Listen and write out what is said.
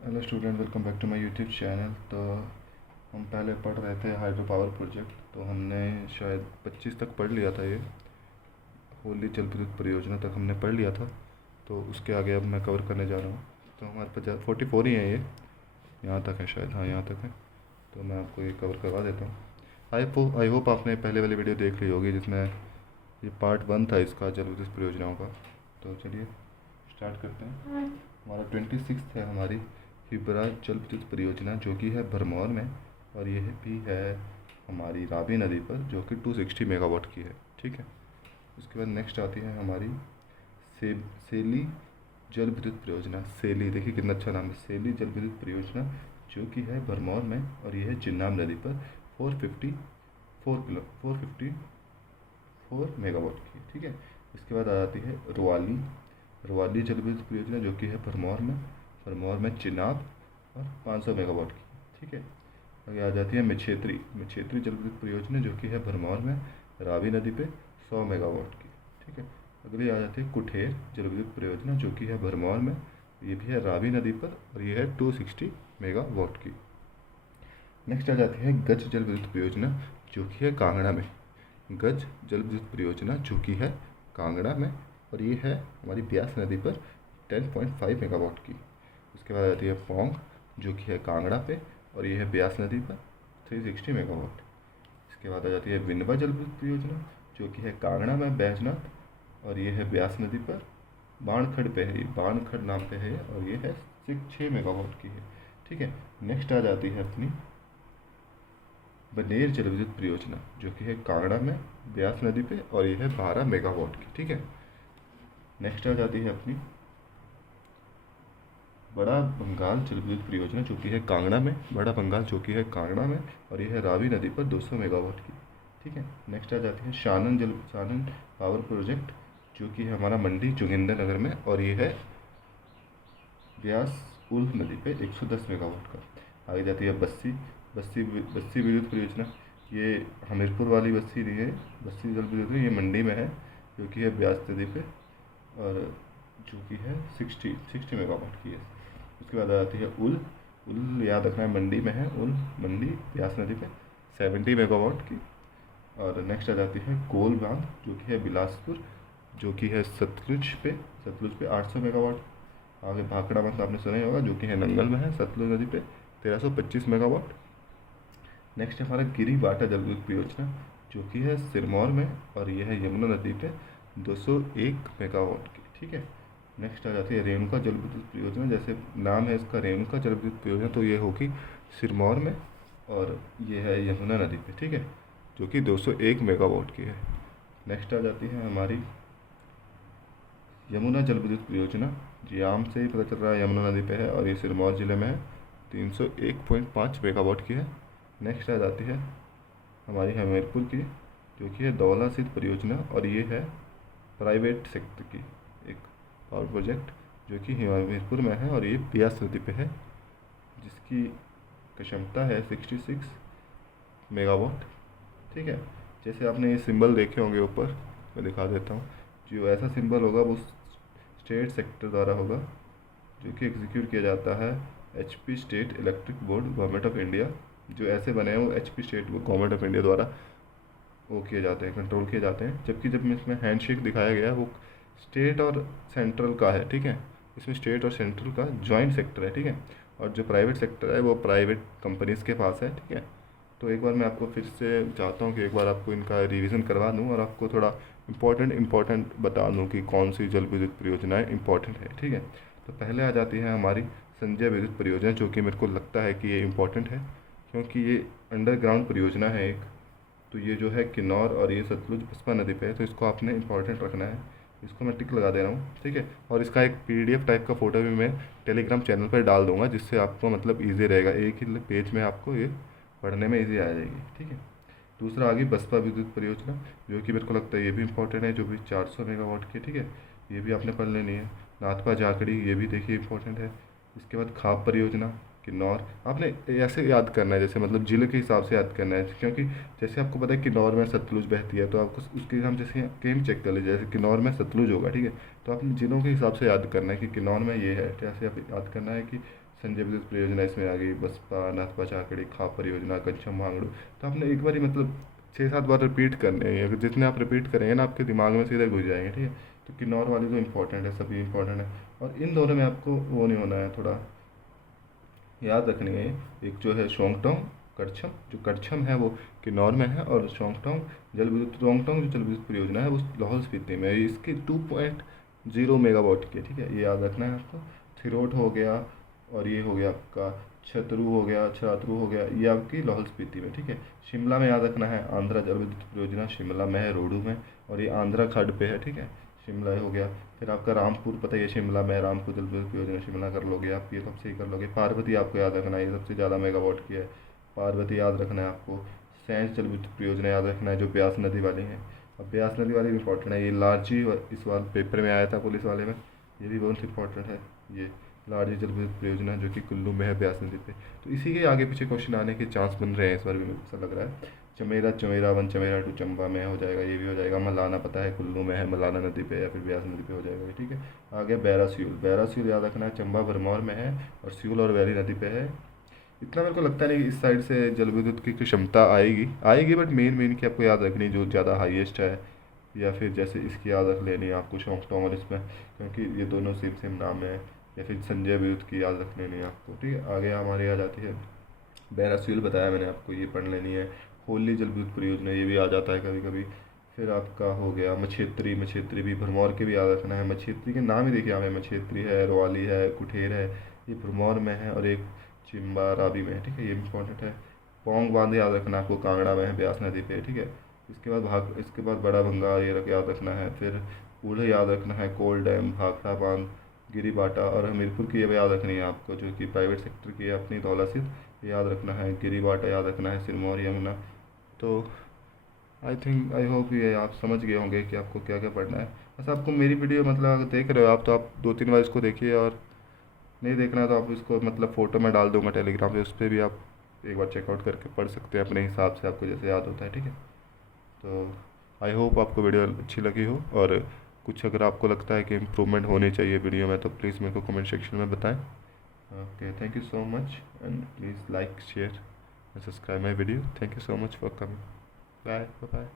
Hello student, welcome back to my YouTube channel. तो हम पहले पढ़ रहे थे हाइड्रो पावर प्रोजेक्ट। तो हमने शायद 25 तक पढ़ लिया था। ये होली जल विद्युत परियोजना तक हमने पढ़ लिया था। तो उसके आगे अब मैं कवर करने जा रहा हूँ। तो हमारे पास 44 ही है ये, यहाँ तक है शायद, हाँ यहाँ तक है। तो मैं आपको ये कवर करवा देता हूँ। आई होप आपने पहले वाली वीडियो देख ली होगी जिसमें ये पार्ट 1 था इसका, जल विद्युत परियोजनाओं का। तो चलिए स्टार्ट करते हैं। हमारा 26 है हमारी हिबरा जल विद्युत परियोजना, जो कि है भरमौर में, और यह भी है हमारी रावी नदी पर, जो कि 260 मेगावाट की है। ठीक है। उसके बाद नेक्स्ट आती है हमारी से सेली जल विद्युत परियोजना। सेली, देखिए कितना अच्छा नाम है, सेली जल विद्युत परियोजना, जो कि है भरमौर में, और यह है चिन्नाब नदी पर 454 मेगावाट की। ठीक है। इसके बाद आ जाती है रुआली रुआली जल विद्युत परियोजना, जो कि है भरमौर में चिनाब, और 500 मेगावाट की। ठीक है। आगे आ जाती है मिछेत्री जल विद्युत परियोजना, जो कि है भरमौर में रावी नदी पे 100 मेगावाट की। ठीक है। अगली आ जाती है कुठेर जल विद्युत परियोजना, जो कि है भरमौर में, ये भी है रावी नदी पर, और ये है 260 मेगावाट की। नेक्स्ट आ जाती है गज जल विद्युत परियोजना, जो कि है कांगड़ा में। गज जल विद्युत परियोजना, जो कि है कांगड़ा में, और ये है हमारी ब्यास नदी पर 10.5 मेगावाट की। उसके बाद आ जाती है पोंग, जो कि है कांगड़ा पे, और ये है ब्यास नदी पर 360 मेगावाट। इसके बाद आ जाती है विनवा जल विद्युत परियोजना, जो कि है कांगड़ा में बैजनाथ, और ये है ब्यास नदी पर बाणखड़ पे है, बाणखड़ नाम पे है, और ये है 6 मेगावाट की है। ठीक है। नेक्स्ट आ जाती है अपनी बनेर जल विद्युत परियोजना, जो कि है कांगड़ा में ब्यास नदी पे, और ये है 12 मेगावाट की। ठीक है। नेक्स्ट आ जाती है अपनी बड़ा बंगाल जल विद्युत परियोजना, जो कि है कांगड़ा में, बड़ा बंगाल जो कि है कांगड़ा में, और यह है रावी नदी पर 200 मेगावाट की। ठीक है। नेक्स्ट आ जाती है शानन पावर प्रोजेक्ट, जो कि है हमारा मंडी जोगिंदर नगर में, और ये है ब्यास उल्फ नदी पे 110 मेगावाट का। आगे जाती है बस्सी विद्युत परियोजना। ये हमीरपुर वाली बस्सी नहीं है, बस्सी जल विद्युत, ये मंडी में है, जो कि है ब्यास नदी पे, और जो कि है 60 मेगावाट की है। उसके बाद आ जाती है उल याद रखना है, मंडी में है उल, मंडी ब्यास नदी पे 70 मेगावाट की। और नेक्स्ट आ जाती है कोल बांध, जो कि है बिलासपुर, जो कि है सतलुज पे 800 मेगावाट। आगे भाखड़ा बांध आपने सुना ही होगा, जो कि है नंगल में है, सतलुज नदी पे 1325 मेगावाट। नेक्स्ट है हमारा गिरी बाटा जल विद्युत परियोजना, जो कि है सिरमौर में, और यह है यमुना नदी पे 201 मेगावाट की। ठीक है। नेक्स्ट आ जाती है रेणुका जल विद्युत परियोजना। जैसे नाम है इसका रेणुका जल विद्युत परियोजना, तो ये होगी सिरमौर में, और ये है यमुना नदी पे। ठीक है। जो कि 201 मेगावाट की है। नेक्स्ट आ जाती है हमारी यमुना जल विद्युत परियोजना। जी, आम से ही पता चल रहा है यमुना नदी पे है, और ये सिरमौर ज़िले में है, 301.5 मेगावाट की है। नेक्स्ट आ जाती है हमारी हमीरपुर की, जो कि है दौला सिद्ध परियोजना, और ये है प्राइवेट सेक्टर की एक पावर प्रोजेक्ट, जो कि हमीरपुर में है, और ये ब्यास नदी पे है, जिसकी क्षमता है 66 मेगावाट। ठीक है। जैसे आपने ये सिंबल देखे होंगे ऊपर, मैं दिखा देता हूँ। जो ऐसा सिंबल होगा वो स्टेट सेक्टर द्वारा होगा, जो कि एग्जीक्यूट किया जाता है HP state electric board government of India. जो ऐसे बने हैं वो HP state government of India द्वारा वो किए जाते हैं, कंट्रोल किए जाते हैं। जबकि जब इसमें हैंडशेक दिखाया गया है, वो स्टेट और सेंट्रल का है। ठीक है। इसमें स्टेट और सेंट्रल का जॉइंट सेक्टर है। ठीक है। और जो प्राइवेट सेक्टर है वो प्राइवेट कंपनीज़ के पास है। ठीक है। तो एक बार मैं आपको फिर से चाहता हूँ कि एक बार आपको इनका रिवीजन करवा दूँ, और आपको थोड़ा इम्पोर्टेंट बता दूँ कि कौन सी जल विद्युत परियोजनाएँ इंपॉर्टेंट है। ठीक है। तो पहले आ जाती है हमारी संजय विद्युत परियोजना, जो कि मेरे को लगता है कि ये इम्पोर्टेंट है, क्योंकि ये अंडरग्राउंड परियोजना है एक। तो ये जो है किन्नौर, और ये सतलुज बसपा नदी पे है, तो इसको आपने इंपॉर्टेंट रखना है। इसको मैं टिक लगा दे रहा हूँ। ठीक है। और इसका एक PDF टाइप का फ़ोटो भी मैं टेलीग्राम चैनल पर डाल दूँगा, जिससे आपको मतलब ईजी रहेगा, एक ही पेज में आपको ये पढ़ने में ईजी आ जाएगी। ठीक है। दूसरा आगे बसपा विद्युत परियोजना, जो कि मेरे को लगता है ये भी इंपॉर्टेंट है, जो भी 400 मेगावाट की है। ठीक है। ये भी आपने पढ़ लेनी है। नाथपा जाखड़ी, ये भी देखिए इंपॉर्टेंट है। इसके बाद खाप परियोजना, किन्नौर आपने ऐसे याद करना है, जैसे मतलब जिले के हिसाब से याद करना है, क्योंकि जैसे आपको पता है किन्नौर में सतलुज बहती है, तो आपको उसके हम जैसे कहीं चेक कर लीजिए, जैसे किन्नौर में सतलुज होगा, ठीक है। तो आपने जिलों के हिसाब से याद करना है कि किन्नौर में ये है, जैसे आप याद करना है कि संजय विद्युत परियोजना इसमें आ गई, बसपा, नाथपा चाकड़ी, खाप परियोजना, कंचम भांगड़ू। तो आपने एक बार ही मतलब 6-7 बार रिपीट करने हैं, अगर जितने आप रिपीट करेंगे ना आपके दिमाग में सीधे घुस जाएंगे, ठीक है। तो किन्नौर वाली तो इंपॉर्टेंट है, सभी इंपॉर्टेंट है। और इन दोनों में आपको वो नहीं होना है, थोड़ा याद रखनी है। एक जो है शोंगटोंग करछम, जो करछम है वो किन्नौर में है, और शोंगटोंग जल विद्युत रोंगटोंग जो जल विद्युत परियोजना है वो लाहौल स्पीति में है। इसकी 2.0 मेगावाट की है, ठीक है, ये याद रखना है आपको। थिरोट हो गया, और ये हो गया आपका छतरू हो गया, छात्रू हो गया, ये आपकी लाहौल स्पीति में, ठीक है। शिमला में याद रखना है आंध्रा जल विद्युत परियोजना, शिमला में है, रोडू में, और ये आंध्रा खड्ड पे है, ठीक है। शिमला हो गया। फिर आपका रामपुर, पता है ये शिमला में, रामपुर जल विद्युत परियोजना शिमला कर लोगे आप, ये सबसे ही कर लोगे। पार्वती आपको याद रखना है, ये सबसे ज़्यादा मेगावाट की है, पार्वती याद रखना है आपको। सैंज जल विद्युत परियोजना याद रखना है, जो ब्यास नदी वाली है। अब ब्यास नदी वाली इंपॉर्टेंट है, ये लार्जी इस बार पेपर में आया था पुलिस वाले में, ये भी बहुत इंपॉर्टेंट है। ये लार्जी जल विद्युत परियोजना जो कि कुल्लू में है, ब्यास नदी पे। तो इसी के आगे पीछे क्वेश्चन आने के चांस बन रहे हैं इस बार भी, मुझे ऐसा लग रहा है। चमेरा, चमेरा वन, चमेरा टू चंबा में हो जाएगा, ये भी हो जाएगा। मलाना पता है कुल्लू में है, मलाना नदी पे या फिर ब्यास नदी पे हो जाएगा, ठीक है। आगे बैरासियूल, बैरासियूल याद रखना है, चंबा भरमौर में है, और सियूल और वैली नदी पे है। इतना मेरे को लगता नहीं कि इस साइड से जल विद्युत की क्षमता आएगी, आएगी, बट मेन मेन की आपको याद रखनी जो ज़्यादा हाईएस्ट है, या फिर जैसे इसकी याद रख लेनी है आपको शोंगटोंग और इसमें, क्योंकि ये दोनों सेम सेम नाम है। या फिर संजय विद्युत की याद रख लेनी है आपको, ठीक है। आगे हमारे आ जाती है बैरासियूल, बताया मैंने आपको, ये पढ़ लेनी है। होली जल विद्युत परियोजना, ये भी आ जाता है कभी कभी। फिर आपका हो गया मछेत्री, मछेत्री भी भरमौर के भी याद रखना है। मछेत्री के नाम ही देखिए हमें, मछेत्री है, रवाली है, कुठेर है, ये भरमौर में है, और एक चिम्बा राबी में है, ठीक है, ये इंपॉर्टेंट है। पोंग बांध याद रखना है आपको, कांगड़ा में है, ब्यास नदी पे, ठीक है। इसके बाद बड़ा भंगा ये याद रखना है। फिर बूढ़े याद रखना है, कोल डैम, भाखड़ा बांध, गिरिबाटा, और हमीरपुर की ये याद रखनी है आपको, जो कि प्राइवेट सेक्टर की है अपनी धौलासिर, ये याद रखना है। गिरिबाटा याद रखना है, सिरमौर, यमुना। तो आई होप ये आप समझ गए होंगे कि आपको क्या क्या पढ़ना है। बस आपको मेरी वीडियो मतलब अगर देख रहे हो आप, तो आप 2-3 बार इसको देखिए, और नहीं देखना है तो आप इसको मतलब फ़ोटो में डाल दूंगा टेलीग्राम पे, उस पर भी आप एक बार चेकआउट करके पढ़ सकते हैं अपने हिसाब से, आपको जैसे याद होता है, ठीक है। तो आई होप आपको वीडियो अच्छी लगी हो, और कुछ अगर आपको लगता है कि इम्प्रूवमेंट होनी चाहिए वीडियो में, तो प्लीज़ मेरे को कमेंट सेक्शन में बताएं। Okay, thank you so much, and please like, share and subscribe my video. Thank you so much for coming. Bye bye.